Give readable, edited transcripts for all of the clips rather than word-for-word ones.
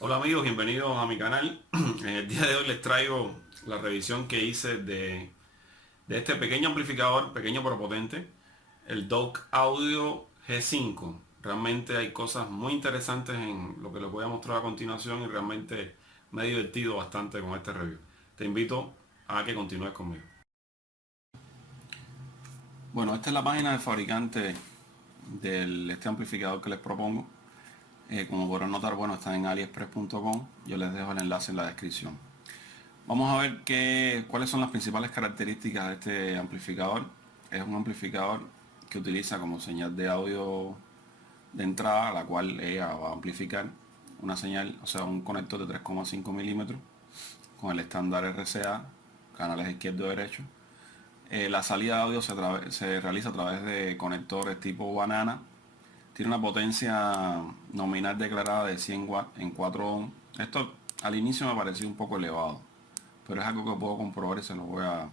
Hola amigos, bienvenidos a mi canal. En el día de hoy les traigo la revisión que hice de este pequeño amplificador, pequeño pero potente, el Dock Audio G5. Realmente hay cosas muy interesantes en lo que les voy a mostrar a continuación y realmente me he divertido bastante con este review. Te invito a que continúes conmigo. Bueno, esta es la página del fabricante de este amplificador que les propongo. Como podrán notar, bueno, está en aliexpress.com. Yo les dejo el enlace en la descripción. Vamos a ver cuáles son las principales características de este amplificador. Es un amplificador que utiliza como señal de audio de entrada, la cual ella va a amplificar una señal, o sea, un conector de 3,5 milímetros con el estándar RCA, canales izquierdo y derecho. La salida de audio se realiza a través de conectores tipo banana. Tiene una potencia nominal declarada de 100 watts en 4 ohms. Esto al inicio me pareció un poco elevado, pero es algo que puedo comprobar y se lo voy a más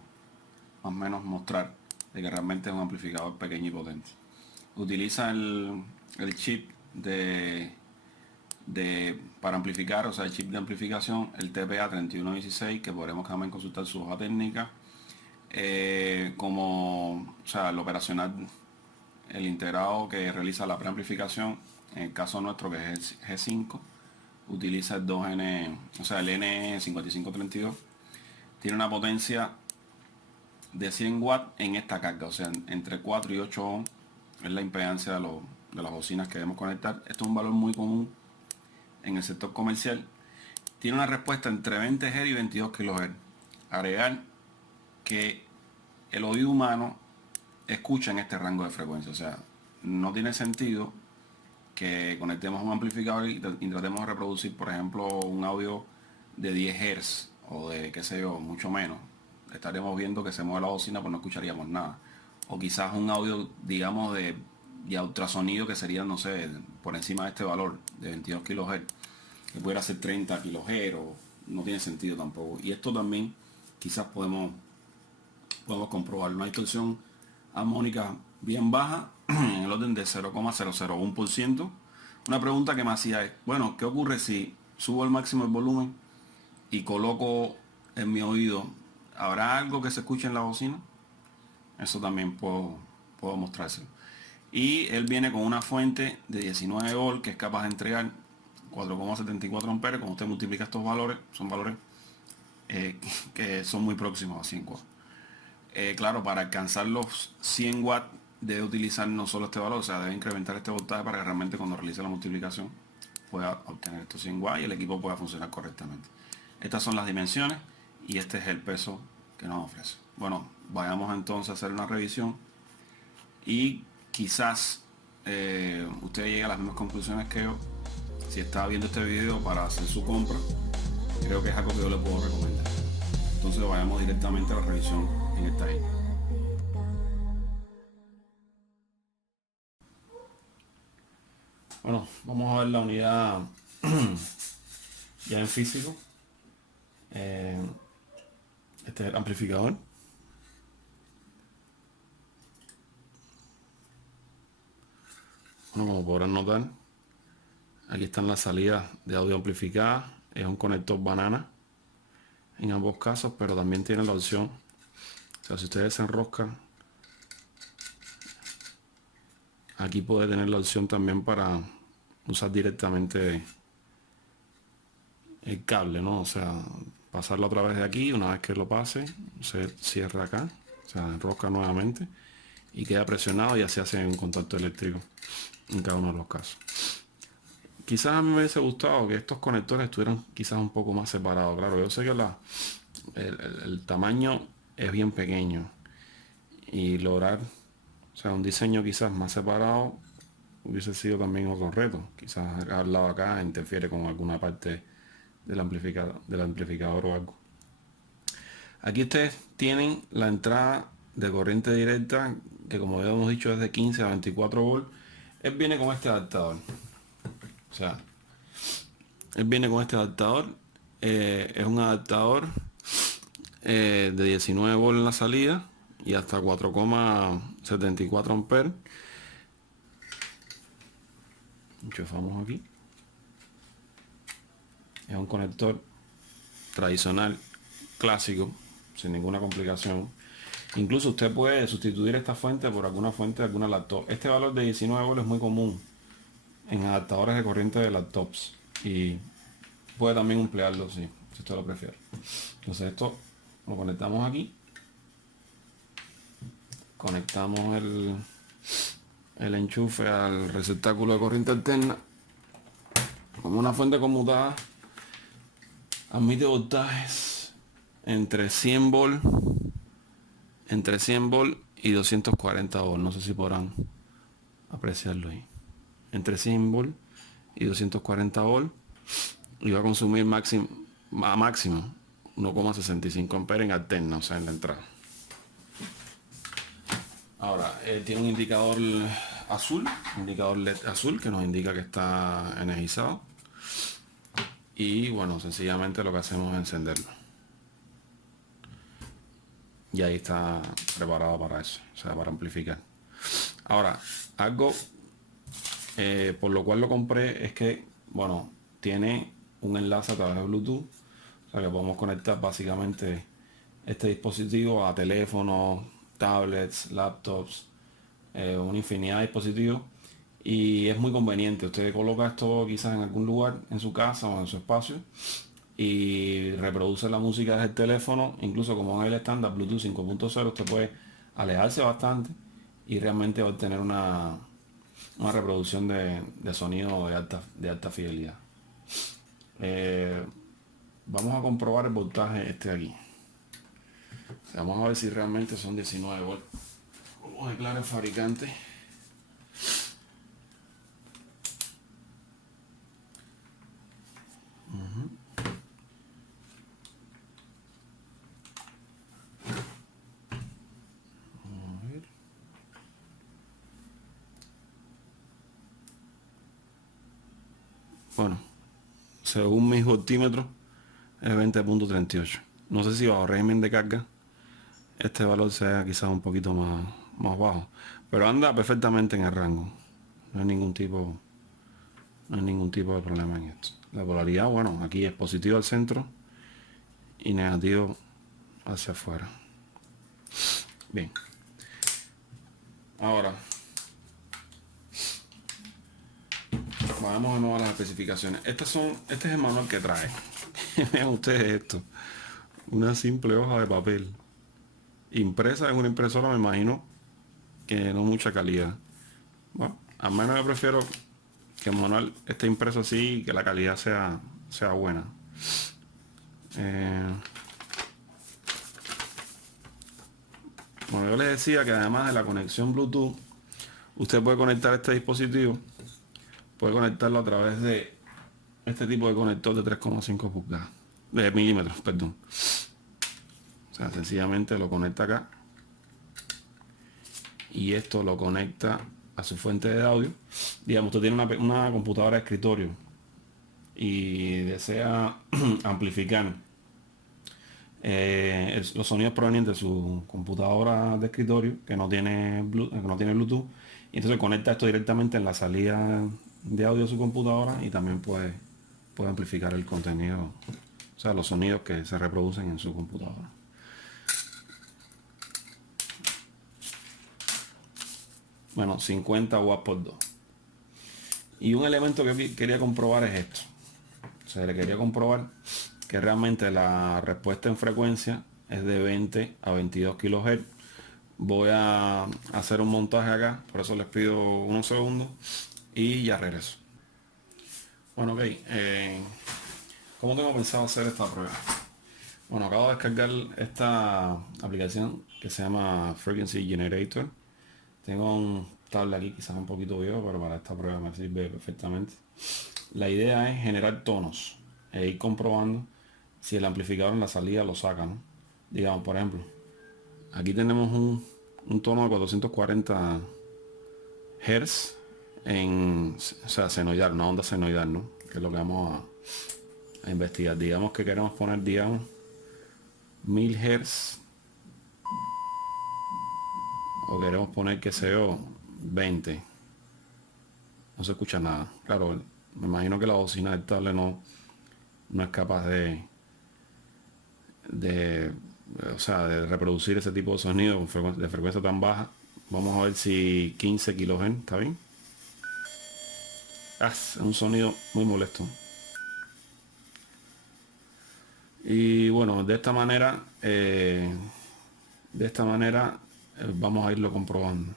o menos mostrar de que realmente es un amplificador pequeño y potente. Utiliza el chip para amplificar, o sea, el chip de amplificación, el TPA3116, que podremos también consultar su hoja técnica. O sea, el operacional, el integrado que realiza la preamplificación, en el caso nuestro que es el G5, utiliza el 2N, o sea, el N5532. Tiene una potencia de 100 watts en esta carga, o sea, entre 4 y 8 ohms es la impedancia de las bocinas que debemos conectar. Esto es un valor muy común en el sector comercial. Tiene una respuesta entre 20 Hz y 22 kHz. Agregar que el oído humano escucha en este rango de frecuencia, o sea, no tiene sentido que conectemos un amplificador y tratemos de reproducir, por ejemplo, un audio de 10 Hz o de, qué sé yo, mucho menos. Estaremos viendo que se mueve la bocina, pues no escucharíamos nada. O quizás un audio, digamos, de ultrasonido que sería, no sé, por encima de este valor de 22 kHz, que pudiera ser 30 kHz, o no tiene sentido tampoco. Y esto también quizás podemos comprobarlo. Una distorsión armónica bien baja, en el orden de 0,001%. Una pregunta que me hacía es, bueno, ¿qué ocurre si subo al máximo el volumen y coloco en mi oído? ¿Habrá algo que se escuche en la bocina? Eso también puedo mostrárselo. Y él viene con una fuente de 19 volt que es capaz de entregar 4,74 amperes. Cuando usted multiplica estos valores, son valores que son muy próximos a 100 watts. Claro, para alcanzar los 100 watts debe utilizar no solo este valor, o sea, debe incrementar este voltaje para que realmente cuando realice la multiplicación pueda obtener estos 100 watts y el equipo pueda funcionar correctamente. Estas son las dimensiones y este es el peso que nos ofrece. Bueno, vayamos entonces a hacer una revisión y quizás usted llegue a las mismas conclusiones que yo. Si está viendo este video para hacer su compra, creo que es algo que yo le puedo recomendar. Entonces vayamos directamente a la revisión en esta isla. Bueno, vamos a ver la unidad ya en físico. Este es el amplificador. Bueno, como podrán notar, aquí están las salidas de audio amplificadas. Es un conector banana en ambos casos, pero también tiene la opción, o sea, si ustedes se enroscan, aquí puede tener la opción también para usar directamente el cable, ¿no? O sea, pasarlo a través de aquí. Una vez que lo pase, se cierra acá, o sea, enrosca nuevamente y queda presionado y así hace un contacto eléctrico en cada uno de los casos. Quizás a mí me hubiese gustado que estos conectores estuvieran quizás un poco más separados. Claro, yo sé que el tamaño es bien pequeño y lograr, o sea, un diseño quizás más separado hubiese sido también otro reto. Quizás al lado acá interfiere con alguna parte del amplificador o algo. Aquí ustedes tienen la entrada de corriente directa, que como ya hemos dicho es de 15 a 24 volts. Él viene con este adaptador. O sea, él viene con este adaptador. Es un adaptador de 19 volts en la salida y hasta 4,74 amperes. Enchufamos aquí. Es un conector tradicional, clásico, sin ninguna complicación. Incluso usted puede sustituir esta fuente por alguna fuente de alguna laptop. Este valor de 19 volts es muy común en adaptadores de corriente de laptops y puede también emplearlo si usted lo prefiere. Entonces esto lo conectamos aquí, conectamos el enchufe al receptáculo de corriente alterna. Como una fuente conmutada admite voltajes entre 100 volts y 240 volts. No sé si podrán apreciarlo ahí. Entre 100 volts y 240 volts, y va a consumir máximo 1,65 amperes en alterna, o sea, en la entrada. Ahora, tiene un indicador azul, indicador LED azul, que nos indica que está energizado. Y bueno, sencillamente lo que hacemos es encenderlo. Y ahí está preparado para eso, o sea, para amplificar. Ahora, algo por lo cual lo compré es que, bueno, tiene un enlace a través de Bluetooth, o sea que podemos conectar básicamente este dispositivo a teléfonos, tablets, laptops, una infinidad de dispositivos, y es muy conveniente. Usted coloca esto quizás en algún lugar en su casa o en su espacio y reproduce la música desde el teléfono. Incluso como es el estándar Bluetooth 5.0, usted puede alejarse bastante y realmente obtener una reproducción de sonido de alta fidelidad. Vamos a comprobar el voltaje este de aquí. O sea, vamos a ver si realmente son 19 volts como declara el fabricante. Bueno, según mis voltímetros es 20.38. No sé si bajo régimen de carga este valor sea quizás un poquito más bajo, pero anda perfectamente en el rango. No hay ningún tipo de problema en esto. La polaridad, bueno, aquí es positivo al centro y negativo hacia afuera. Bien. Ahora vamos de nuevo a las especificaciones. Este es el manual que trae. Vean ustedes esto. Una simple hoja de papel. Impresa en una impresora, me imagino que no mucha calidad. Bueno, al menos yo prefiero que el manual esté impreso así y que la calidad sea buena. Bueno, yo les decía que además de la conexión Bluetooth, usted puede conectar este dispositivo, puede conectarlo a través de este tipo de conector de 3,5 pulgadas, de milímetros, perdón. O sea, sencillamente lo conecta acá y esto lo conecta a su fuente de audio. Digamos, usted tiene una computadora de escritorio y desea amplificar los sonidos provenientes de su computadora de escritorio que no tiene Bluetooth, y entonces conecta esto directamente en la salida de audio de su computadora y también puede amplificar el contenido, o sea, los sonidos que se reproducen en su computadora. Bueno, 50 watts por 2. Y un elemento que quería comprobar es esto. O sea, le quería comprobar que realmente la respuesta en frecuencia es de 20 a 22 kHz. Voy a hacer un montaje acá, por eso les pido unos segundos y ya regreso. Bueno, ok. ¿Cómo tengo pensado hacer esta prueba? Bueno, acabo de descargar esta aplicación que se llama Frequency Generator. Tengo un tablet aquí, quizás un poquito viejo, pero para esta prueba me sirve perfectamente. La idea es generar tonos e ir comprobando si el amplificador en la salida lo saca, ¿no? Digamos, por ejemplo, aquí tenemos un tono de 440 Hz o sea, senoidal, una onda senoidal, ¿no? Que es lo que vamos a investigar. Digamos que queremos poner, digamos, 1000 Hz, o queremos poner, que sea 20. No se escucha nada. Claro, me imagino que la bocina del tablet no no es capaz de, o sea, de reproducir ese tipo de sonido de frecuencia tan baja. Vamos a ver si 15 kHz está bien. Es un sonido muy molesto. Y bueno, de esta manera vamos a irlo comprobando.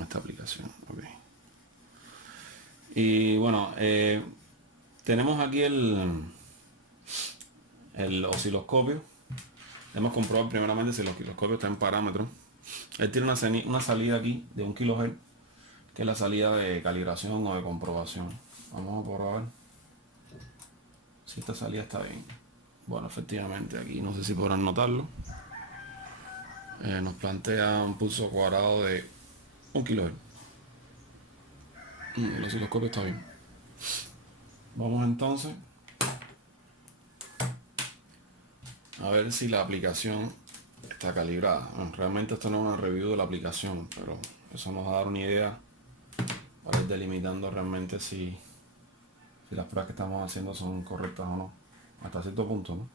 Esta aplicación, ok. Y bueno, tenemos aquí el osciloscopio. Hemos comprobado primeramente si el osciloscopio está en parámetros. Él tiene una salida aquí de 1 kHz, que es la salida de calibración o de comprobación. Vamos a probar si esta salida está bien. Bueno, efectivamente aquí no sé si podrán notarlo. Nos plantea un pulso cuadrado de 1 kHz. El osciloscopio está bien. Vamos entonces a ver si la aplicación está calibrada. Bueno, realmente esto no es una review de la aplicación, pero eso nos va a dar una idea para ir delimitando realmente si las pruebas que estamos haciendo son correctas o no, hasta cierto punto, ¿no?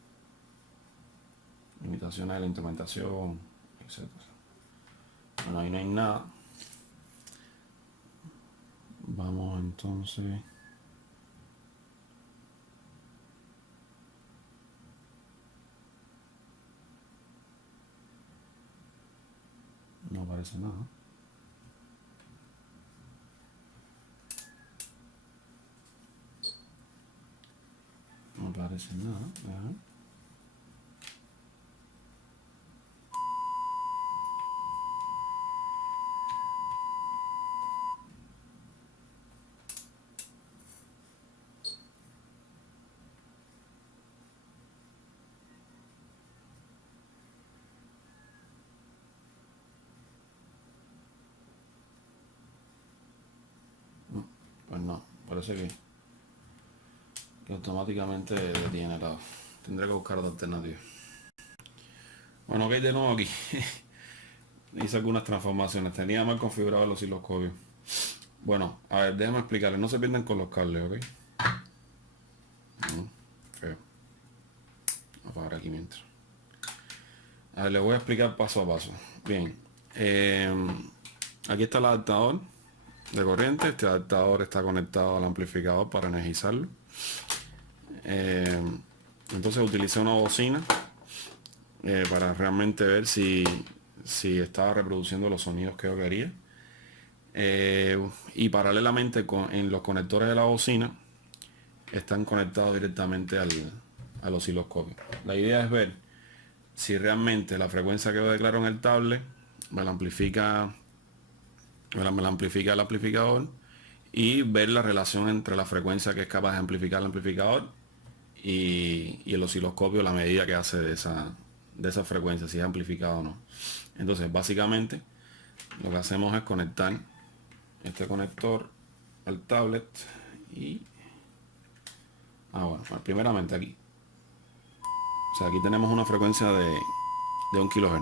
Limitaciones de la instrumentación, etc. Bueno, ahí no hay nada. Vamos entonces. No aparece nada. No aparece nada. Ajá. Pues no, parece que automáticamente detiene la. Tendré que buscar otra alternativa. Bueno, ok, de nuevo aquí. Hice algunas transformaciones. Tenía mal configurado el osciloscopio. Bueno, a ver, déjame explicarles. No se pierdan con los cables, ¿ok? Feo. Voy a apagar aquí mientras. A ver, les voy a explicar paso a paso. Bien. Aquí está el adaptador de corriente. Este adaptador está conectado al amplificador para energizarlo. Entonces utilicé una bocina para realmente ver si estaba reproduciendo los sonidos que yo quería. Y paralelamente en los conectores de la bocina están conectados directamente al osciloscopio. La idea es ver si realmente la frecuencia que yo declaro en el tablet me la amplifica el amplificador, y ver la relación entre la frecuencia que es capaz de amplificar el amplificador y el osciloscopio, la medida que hace de esa frecuencia, si es amplificado o no. Entonces básicamente lo que hacemos es conectar este conector al tablet y bueno, primeramente aquí, o sea, aquí tenemos una frecuencia de 1 kHz,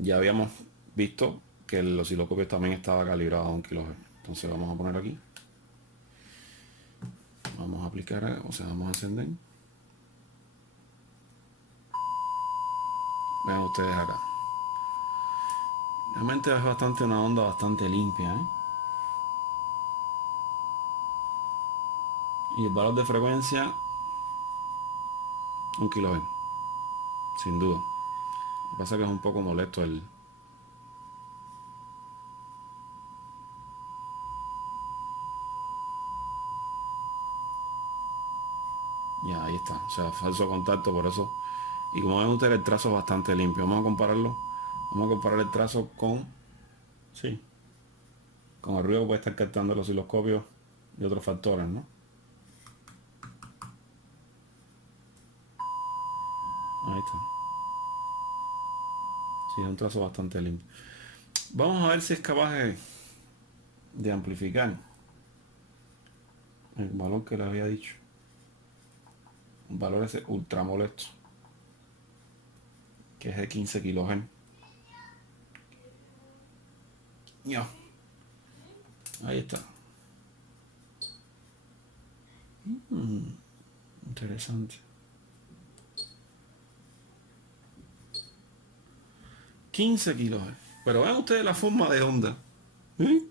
ya habíamos visto que el osciloscopio también estaba calibrado a 1 kHz. Entonces vamos a poner aquí, vamos a aplicar, o sea, vamos a encender. Vean ustedes acá, realmente es una onda bastante limpia, y el valor de frecuencia 1 kHz, sin duda. Lo que pasa es que es un poco molesto ya, ahí está, o sea, falso contacto, por eso. Y como ven ustedes, el trazo es bastante limpio. Vamos a compararlo. Vamos a comparar el trazo sí, con el ruido que puede estar captando el osciloscopio y otros factores, ¿no? Ahí está. Sí, es un trazo bastante limpio. Vamos a ver si es capaz de amplificar el valor que le había dicho. Un valor ese ultra molesto, que es de 15 kHz. Ya. Ahí está. Interesante. 15 kilos. Pero vean ustedes la forma de onda. ¿Eh?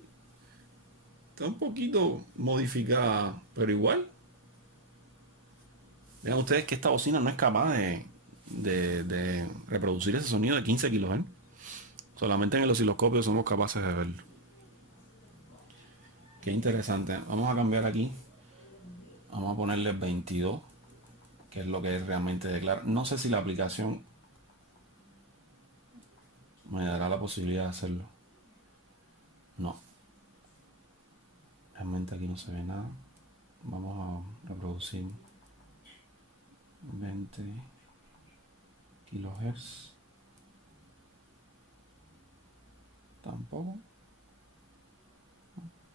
Está un poquito modificada, pero igual. Vean ustedes que esta bocina no es capaz de reproducir ese sonido de 15 kilos. Solamente en el osciloscopio somos capaces de verlo. Qué interesante. Vamos a cambiar aquí. Vamos a ponerle 22, que es lo que realmente declara. No sé si la aplicación me dará la posibilidad de hacerlo. No. Realmente aquí no se ve nada. Vamos a reproducir 20 kilohertz. Tampoco.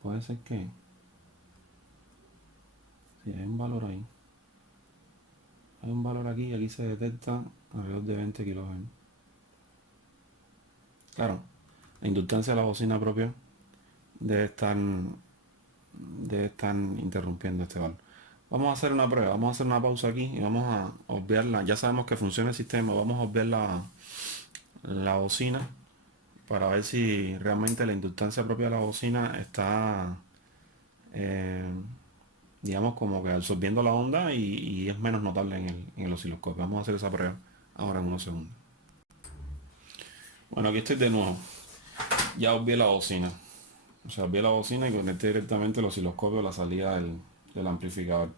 Puede ser que sí, hay un valor ahí. Hay un valor aquí y aquí se detecta alrededor de 20 kilohertz. Claro, la inductancia de la bocina propia debe estar, interrumpiendo este valor. Vamos a hacer una prueba, vamos a hacer una pausa aquí y vamos a obviarla. Ya sabemos que funciona el sistema, vamos a obviar la bocina para ver si realmente la inductancia propia de la bocina está, eh, digamos, como que absorbiendo la onda y es menos notable en el osciloscopio. Vamos a hacer esa prueba ahora en unos segundos. Bueno, aquí estoy de nuevo. Ya obvié la bocina. O sea, obvié la bocina y conecté directamente el osciloscopio a la salida del amplificador.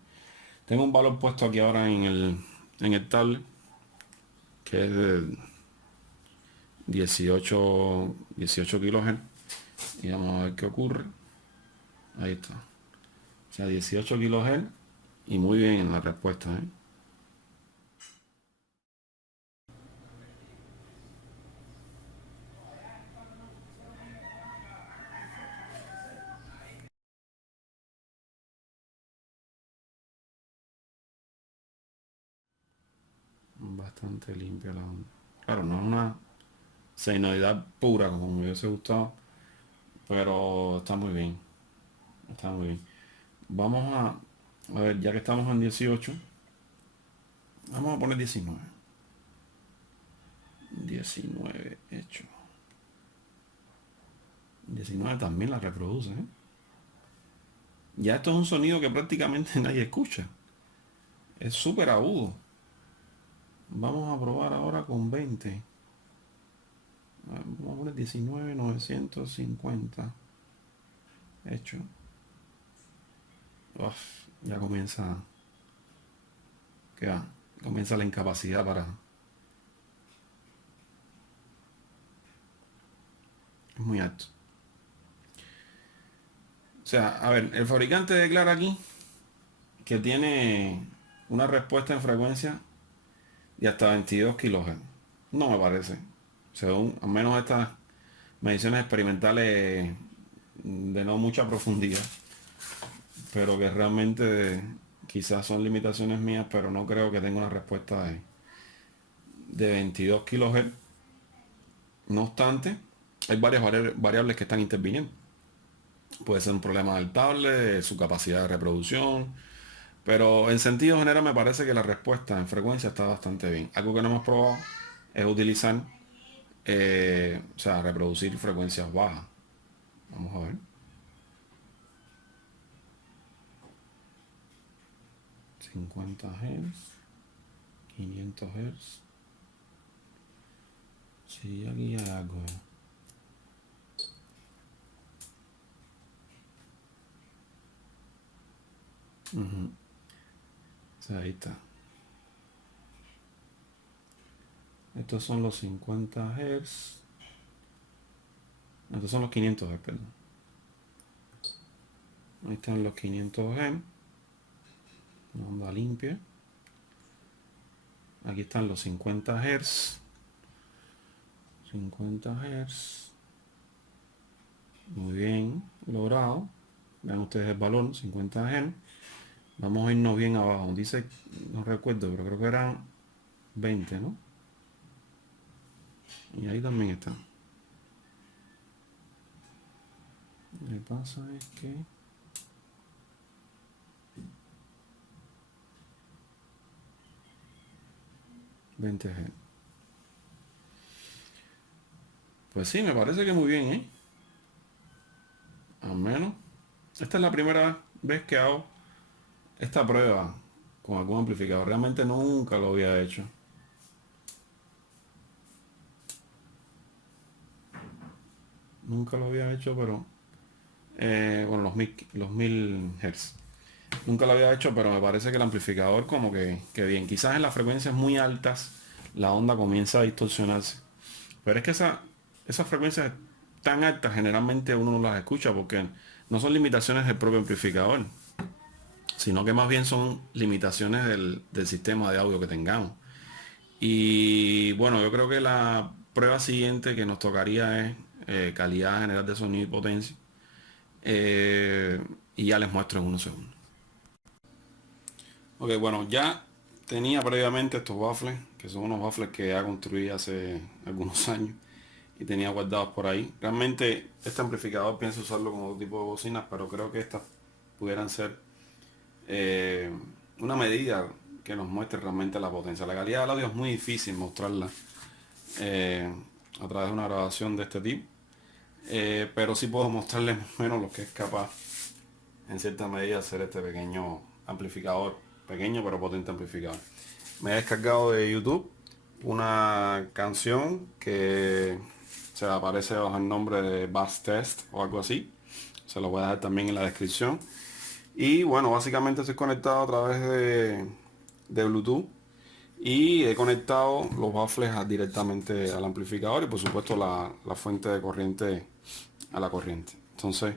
Tengo un valor puesto aquí ahora en el tablet, que es de 18 kilohertz. Y vamos a ver qué ocurre. Ahí está. O sea, 18 kilohertz y muy bien en la respuesta, ¿eh? Bastante limpia la onda. Claro, no es una serenidad pura como me hubiese gustado, pero está muy bien. Está muy bien. Vamos a ver, ya que estamos en 18, vamos a poner 19. 19 hecho. 19 también la reproduce, ¿eh? Ya esto es un sonido que prácticamente nadie escucha. Es súper agudo. Vamos a probar ahora con 20. Vamos a poner 19,950. Hecho. Uf, ya comienza. ¿Qué va? Comienza la incapacidad para. Es muy alto. O sea, a ver, el fabricante declara aquí que tiene una respuesta en frecuencia de hasta 22 kilohertz. No me parece. Según, al menos estas mediciones experimentales de no mucha profundidad, pero que realmente quizás son limitaciones mías, pero no creo que tenga una respuesta de 22 kilohertz. No obstante, hay varias variables que están interviniendo. Puede ser un problema del tablet, su capacidad de reproducción, pero en sentido general me parece que la respuesta en frecuencia está bastante bien. Algo que no hemos probado es utilizar, o sea, reproducir frecuencias bajas. Vamos a ver. 50 Hz, 500 Hz. Sí, aquí hay algo. O sea, ahí está. Estos son los 50 Hz. Estos son los 500 Hz, perdón. Ahí están los 500 Hz. Una onda limpia. Aquí están los 50 Hz. 50 Hz. Muy bien logrado. Vean ustedes el valor, 50 Hz. Vamos a irnos bien abajo. Dice, no recuerdo, pero creo que eran 20, ¿no? Y ahí también está. Le pasa es que 20 Hz. Pues sí, me parece que muy bien, ¿eh? Al menos. Esta es la primera vez que hago esta prueba con algún amplificador. Realmente nunca lo había hecho. Nunca lo había hecho, pero con los 1000 Hz. Nunca lo había hecho, pero me parece que el amplificador como que bien. Quizás en las frecuencias muy altas la onda comienza a distorsionarse. Pero es que esas frecuencias tan altas generalmente uno no las escucha porque no son limitaciones del propio amplificador, sino que más bien son limitaciones del sistema de audio que tengamos. Y bueno, yo creo que la prueba siguiente que nos tocaría es calidad general de sonido y potencia. Y ya les muestro en unos segundos. Ok, bueno, ya tenía previamente estos baffles, que son unos baffles que ya construí hace algunos años y tenía guardados por ahí. Realmente este amplificador pienso usarlo como otro tipo de bocinas, pero creo que estas pudieran ser una medida que nos muestre realmente la potencia. La calidad del audio es muy difícil mostrarla a través de una grabación de este tipo, pero sí puedo mostrarles más o menos lo que es capaz en cierta medida hacer este pequeño amplificador, pequeño pero potente amplificador. Me he descargado de YouTube una canción que se aparece bajo el nombre de Bass Test o algo así. Se lo voy a dejar también en la descripción. Y bueno, básicamente estoy conectado a través de Bluetooth y he conectado los baffles directamente al amplificador y por supuesto la fuente de corriente a la corriente. Entonces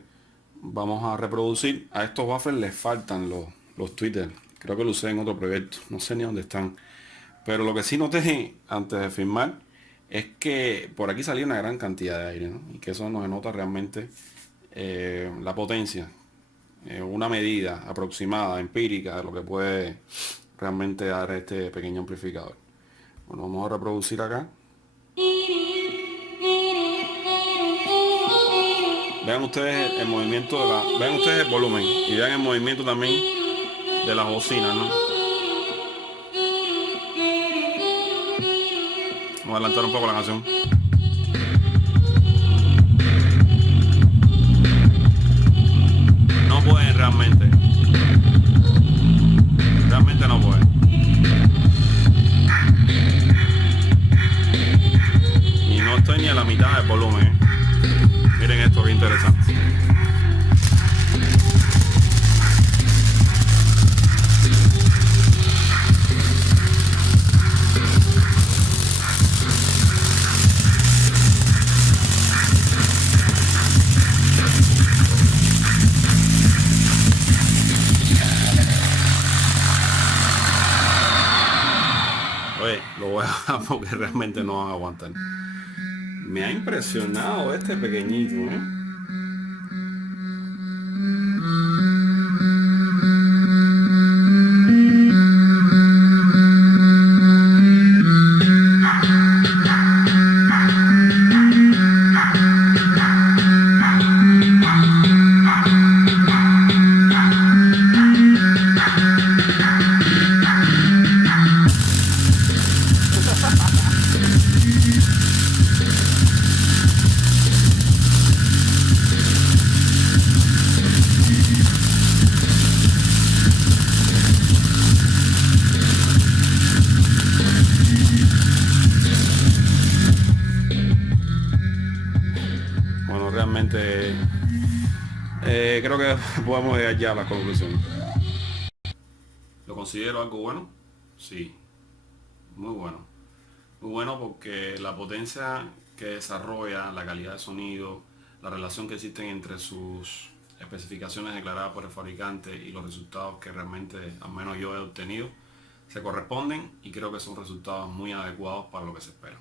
vamos a reproducir. A estos baffles les faltan los tweeters. Creo que lo usé en otro proyecto, no sé ni dónde están. Pero lo que sí noté antes de filmar es que por aquí salía una gran cantidad de aire, ¿no? Y que eso nos denota realmente la potencia, una medida aproximada, empírica de lo que puede realmente dar este pequeño amplificador. Bueno, vamos a reproducir acá. Vean ustedes el movimiento vean ustedes el volumen y vean el movimiento también de las bocinas, ¿no? Vamos a adelantar un poco la canción. No pueden realmente. Realmente no pueden. Y no estoy ni a la mitad del volumen, ¿eh? Miren esto, qué interesante. Oye, lo voy a dejar porque realmente no van a aguantar. Me ha impresionado este pequeñito, ¿eh? Bueno, realmente creo que podemos llegar ya a la conclusión. ¿Lo considero algo bueno? Sí, muy bueno. Muy bueno porque la potencia que desarrolla, la calidad de sonido, la relación que existen entre sus especificaciones declaradas por el fabricante y los resultados que realmente, al menos yo he obtenido, se corresponden y creo que son resultados muy adecuados para lo que se espera.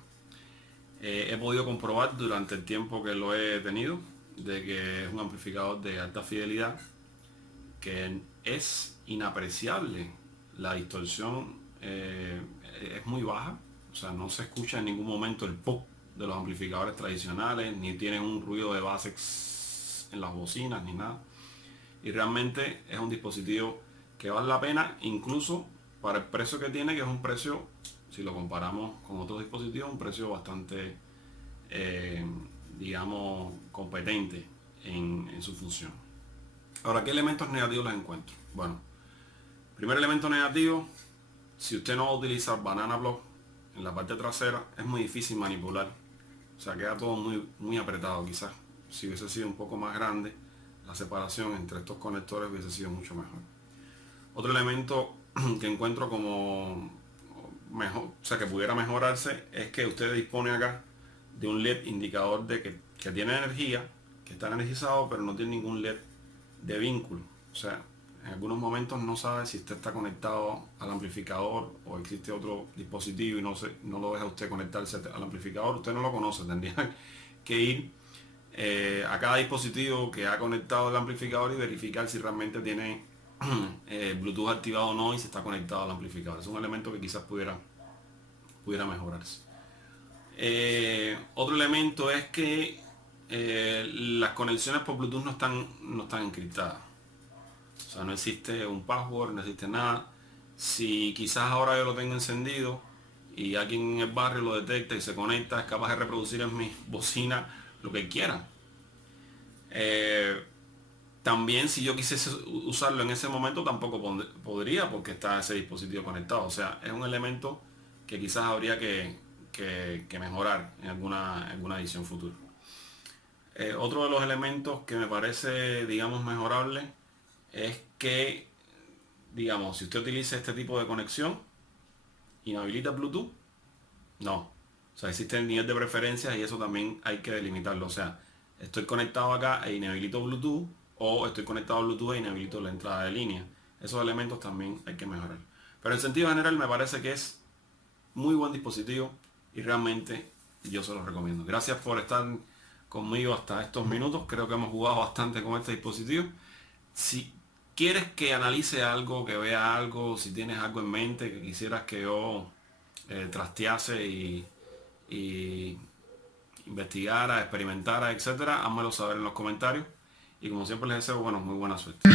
He podido comprobar durante el tiempo que lo he tenido de que es un amplificador de alta fidelidad, que es inapreciable. La distorsión es muy baja, o sea, no se escucha en ningún momento el pop de los amplificadores tradicionales, ni tienen un ruido de base LEDs en las bocinas ni nada. Y realmente es un dispositivo que vale la pena, incluso para el precio que tiene, que es un precio, si lo comparamos con otros dispositivos, un precio bastante, digamos, competente en su función. Ahora, ¿qué elementos negativos les encuentro? Bueno, primer elemento negativo, si usted no va a utilizar Banana Block en la parte trasera, es muy difícil manipular. O sea, queda todo muy apretado. Quizás si hubiese sido un poco más grande, la separación entre estos conectores hubiese sido mucho mejor. Otro elemento que encuentro como mejor, o sea, que pudiera mejorarse, es que usted dispone acá de un LED indicador de que tiene energía, que está energizado, pero no tiene ningún LED de vínculo. O sea, en algunos momentos no sabe si usted está conectado al amplificador o existe otro dispositivo y no lo deja usted conectarse al amplificador. Usted no lo conoce, tendría que ir a cada dispositivo que ha conectado el amplificador y verificar si realmente tiene Bluetooth activado o no y si está conectado al amplificador. Es un elemento que quizás pudiera mejorarse. Otro elemento es que las conexiones por Bluetooth no están encriptadas. O sea, no existe un password, no existe nada. Si quizás ahora yo lo tengo encendido y alguien en el barrio lo detecta y se conecta, es capaz de reproducir en mi bocina lo que quiera. También si yo quisiese usarlo en ese momento tampoco podría, porque está ese dispositivo conectado. O sea, es un elemento que quizás habría que mejorar en alguna edición futura. Otro de los elementos que me parece, digamos, mejorable es que, digamos, si usted utiliza este tipo de conexión, ¿inhabilita Bluetooth? No. O sea, existe el nivel de preferencias y eso también hay que delimitarlo. O sea, estoy conectado acá e inhabilito Bluetooth, o estoy conectado a Bluetooth e inhabilito la entrada de línea. Esos elementos también hay que mejorar. Pero en sentido general me parece que es muy buen dispositivo y realmente yo se los recomiendo. Gracias por estar conmigo hasta estos minutos. Creo que hemos jugado bastante con este dispositivo. Si quieres que analice algo, que vea algo, si tienes algo en mente que quisieras que yo trastease y investigara, experimentara, etcétera, házmelo saber en los comentarios. Y como siempre les deseo, bueno, muy buena suerte.